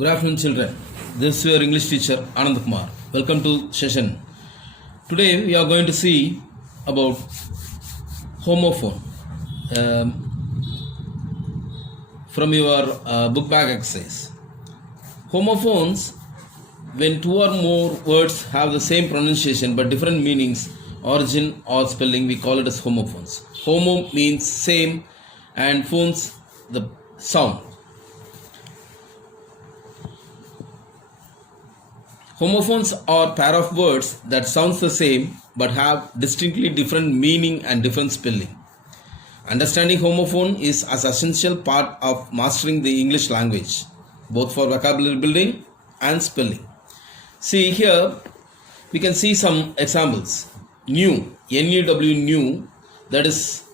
Good afternoon, children. This is your English teacher Anand Kumar. Welcome to session. Today we are going to see about homophone from your book bag exercise. Homophones, when two or more words have the same pronunciation but different meanings, origin or spelling, we call it as homophones. Homo means same and phones the sound. Homophones are pair of words that sounds the same but have distinctly different meaning and different spelling. Understanding homophone is as essential part of mastering the English language, both for vocabulary building and spelling. See here, we can see some examples. New, N-E-W, new, that is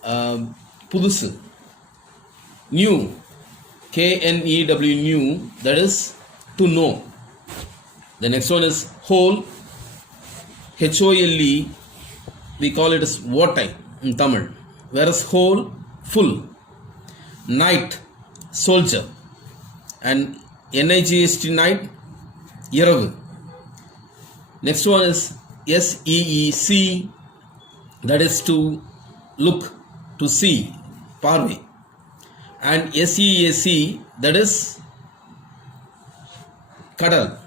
pudusu. New, K-N-E-W, new, that is to know. The next one is whole, H-O-L-E, we call it as votai in Tamil. Whereas whole, full. Night, soldier. And N-I-G-H-T, night, iravu. Next one is S-E-E-C, that is to look, to see, parve. And S-E-A-C, that is kadal.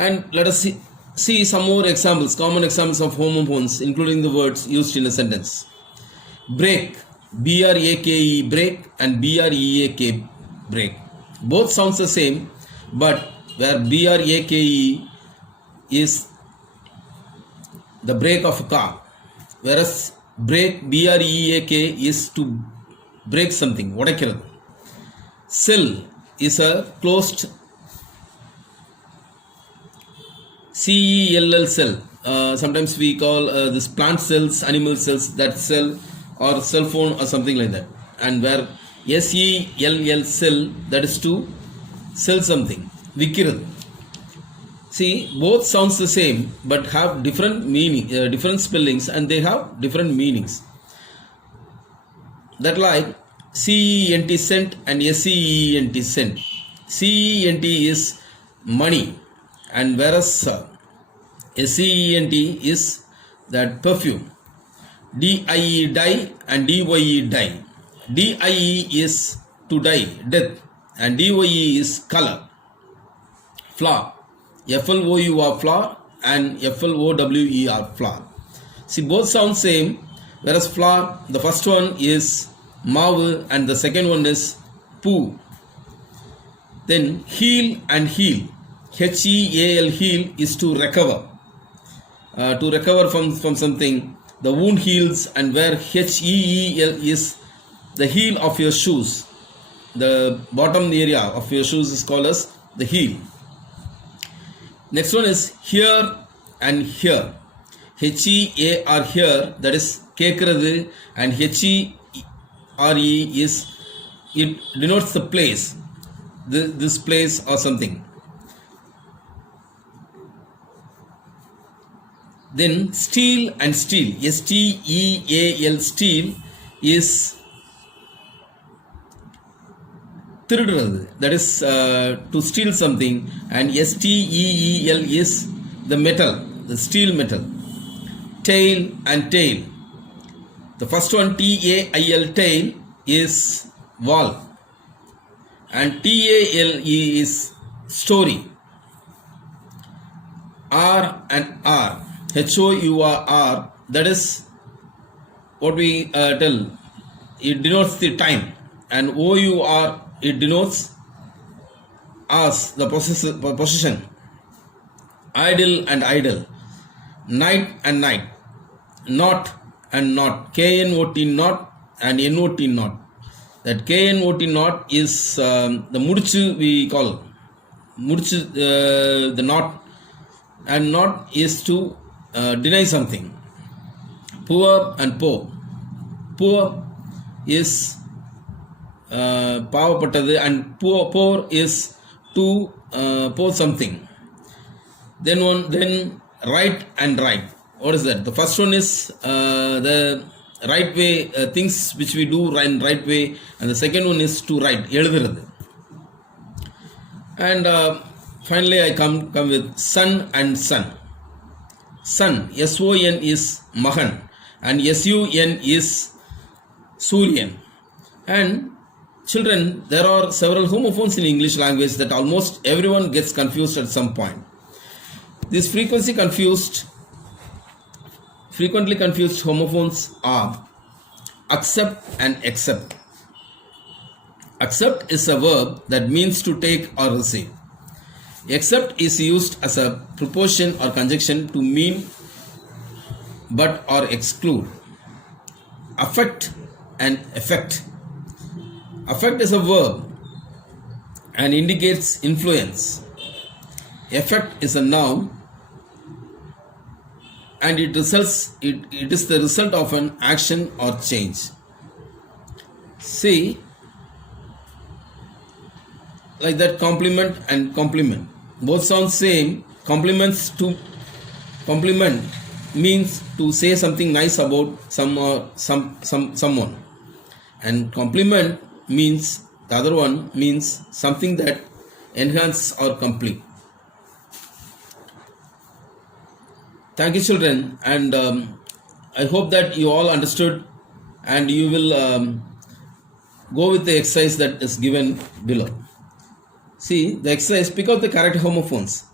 And let us see some more examples, common examples of homophones, including the words used in a sentence. Break, B-R-A-K-E, break, and B-R-E-A-K, break. Both sounds the same, but where B-R-A-K-E is the brake of a car, whereas break, B-R-E-A-K, is to break something, odaikirathu. Cell is a closed C-E-L-L cell. Sometimes we call this plant cells, animal cells, that cell or cell phone or something like that. And where S-E-L-L cell, that is to sell something. Vikirat. See, both sounds the same but have different meaning, different spellings, and they have different meanings. That like C-E-N-T scent and S-E-E-N-T scent. C-E-N-T is money, and whereas S-E-E-N-T is that perfume. D-I-E die and D-Y-E die. D-I-E is to die, death, and D-Y-E is color. Flower. F-L-O-U-R flower and F-L-O-W-E-R flower. See, both sound same, whereas flower, the first one is mavu and the second one is poo. Then heal and heal. H-E-A-L, heal, is to recover. To recover from something. The wound heals, and where H-E-E-L is the heel of your shoes. The bottom area of your shoes is called as the heel. Next one is here and here. H-E-A-R, here, that is kekrathu, and H-E-R-E is, it denotes the place, this place or something. Then steal and steal, S-T-E-A-L, steal, is திருடுறது, that is to steal something, and S-T-E-E-L is the metal, the steel metal. Tail and tail. The first one, T-A-I-L, tail, is wall, and T-A-L-E is story. R and R, H-O-U-R-R, that is what we tell, it denotes the time, and O-U-R, it denotes us, the possession. Idle and idle. Night and night. Not and not. K-N-O-T, not, and N-O-T, not. That K-N-O-T, not is the mudichu we call. Mudichu, the not, and not is to deny something. Poor and poor. Poor is பாவப்பட்டது, and poor is to pour something. Then right and right. What is that? The first one is the right way, things which we do right way, and the second one is to write, எழுதுறது. And finally I come with sun and sun. Sun, S-O-N is Mahan and S-U-N is Suryan. And children, there are several homophones in English language that almost everyone gets confused at some point. These frequently confused homophones are accept and accept. Accept is a verb that means to take or receive. Accept is used as a preposition or conjunction to mean but or exclude. Affect and effect. Affect is a verb and indicates influence. Effect is a noun and it is the result of an action or change. See, like that, compliment and compliment both sound same. Compliment means to say something nice about someone, and compliment means, the other one means something that enhance or complete. Thank you, children, and I hope that you all understood and you will go with the exercise that is given below. See, the exercise, pick out the correct homophones.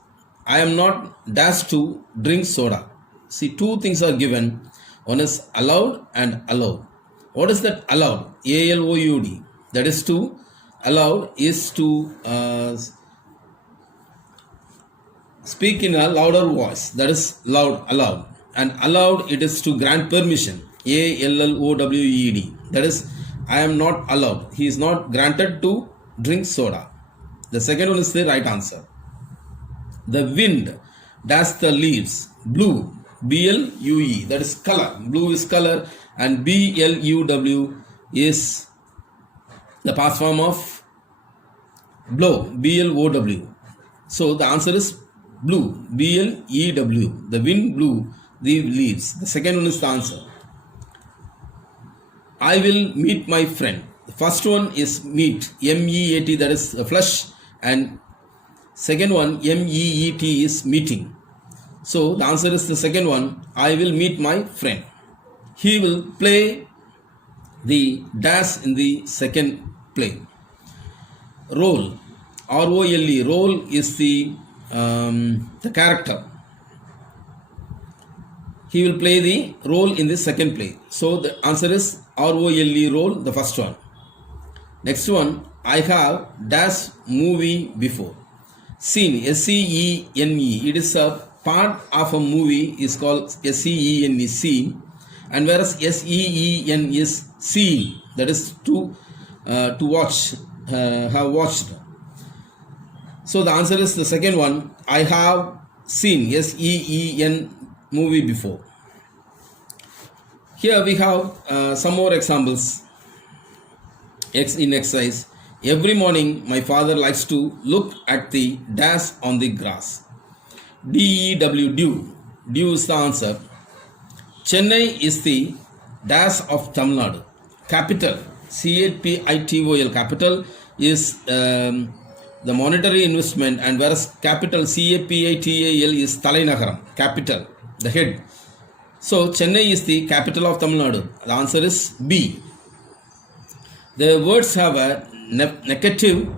I am not dashed to drink soda. See, two things are given. One is allowed and allow. What is that allowed? A-L-O-U-D. That is to, allowed is to speak in a louder voice. That is loud, allowed. And allowed, it is to grant permission. A-L-L-O-W-E-D. That is, I am not allowed. He is not granted to drink soda. The second one is the right answer. The wind dash the leaves. Blue, B-L-U-E, that is color. Blue is color, and B-L-U-W is the past form of blow, B-L-O-W. So the answer is blue, B-L-E-W. The wind blew the leaves. The second one is the answer. I will meet my friend. The first one is meet, M-E-A-T, that is flush, and second one, M-E-E-T, is meeting. So the answer is the second one. I will meet my friend. He will play the dash in the second play. Role, R-O-L-E, role is the character. He will play the role in the second play. So the answer is R-O-L-E, role, the first one. Next one, I have dash movie before. Scene, S-C-E-N-E. It is a part of a movie, is called S-C-E-N-E, scene. And whereas S-E-E-N is scene, that is to watch, have watched. So the answer is the second one. I have seen, S-E-E-N, movie before. Here we have some more examples in exercise. Every morning my father likes to look at the dash on the grass. D-E-W, dew. Dew is the answer. Chennai is the dash of Tamil Nadu. Capital, C-A-P-I-T-O-L, capital is the monetary investment, and whereas capital, C-A-P-I-T-A-L, is Talainagaram, capital, the head. So Chennai is the capital of Tamil Nadu. The answer is B. The words have a negative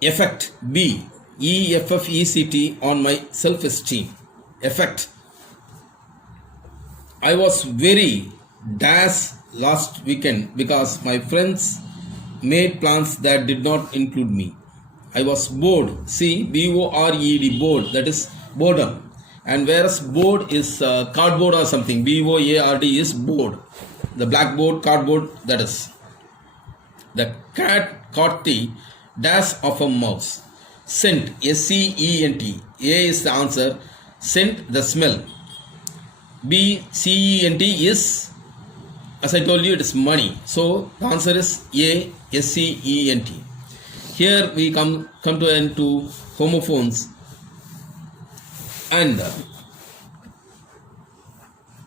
effect, B, E-F-F-E-C-T, on my self-esteem. Effect. I was very dash last weekend because my friends made plans that did not include me. I was bored. See, B-O-R-E-D, bored, that is boredom. And whereas board is cardboard or something, B-O-A-R-D is board. The blackboard, cardboard, that is. The cat caught the dash of a mouse. Scent, S-C-E-N-T. A is the answer. Scent, the smell. B-C-E-N-T is, as I told you, it is money. So the answer is A, S-C-E-N-T. Here we come to end to homophones. And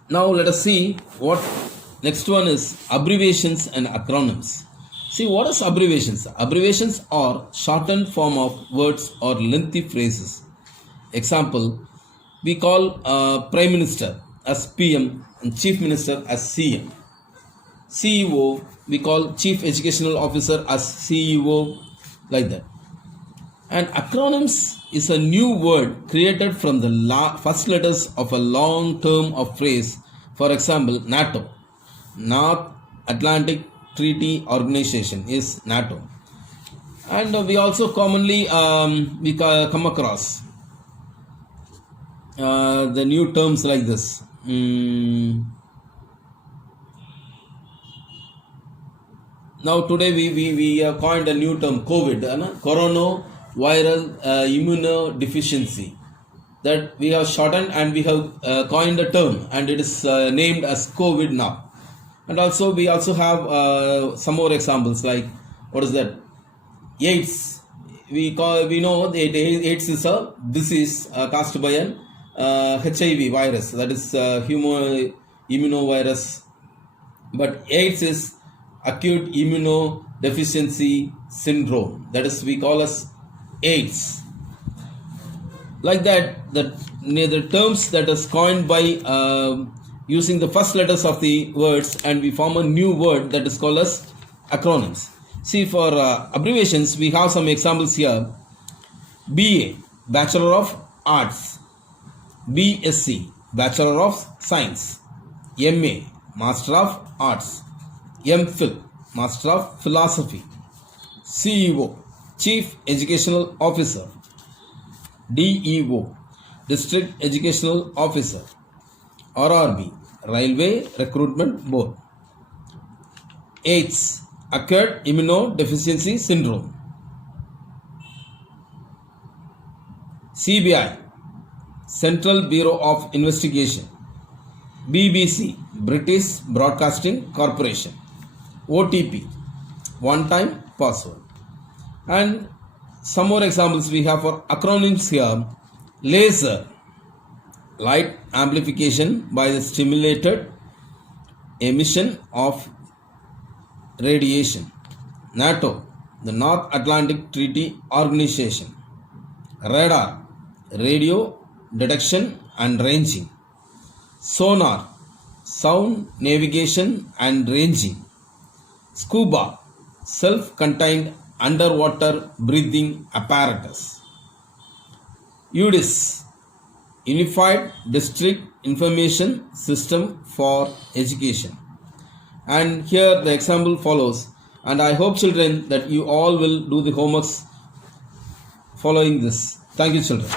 now let us see what next one is: abbreviations and acronyms. See, what is abbreviations? Abbreviations are shortened form of words or lengthy phrases. Example, we call Prime Minister as PM and Chief Minister as CM. CEO, we call Chief Educational Officer as CEO, like that. And acronyms is a new word created from the first letters of a long term of phrase. For example, NATO, North Atlantic Treaty Organization is NATO. And we also commonly come across the new terms like this. Now today we have coined a new term, COVID, coronavirus immunodeficiency. That we have shortened and we have coined a term, and it is named as COVID now. And also we also have some more examples, like what is that? AIDS. We know that AIDS is a disease caused by an HIV virus, that is immunovirus. But AIDS is acute immunodeficiency syndrome, that is we call as AIDS. Like that, the terms that is coined by using the first letters of the words, and we form a new word that is called as acronyms. See, for abbreviations, we have some examples here. BA, Bachelor of Arts. BSc, Bachelor of Science. MA, Master of Arts. MPhil, Master of Philosophy. CEO, Chief Educational Officer. DEO, District Educational Officer. RRB, Railway Recruitment Board. AIDS, Acquired Immunodeficiency Syndrome. CBI, Central Bureau of Investigation. BBC, British Broadcasting Corporation. OTP, one time password. And some more examples we have for acronyms here. Laser, light amplification by the stimulated emission of radiation. NATO, the North Atlantic Treaty Organization. Radar, radio detection and ranging. Sonar, sound navigation and ranging. Scuba, self-contained underwater breathing apparatus. UDIS, Unified District Information System for Education. And here the example follows, and I hope, children, that you all will do the homeworks following this. Thank you, children.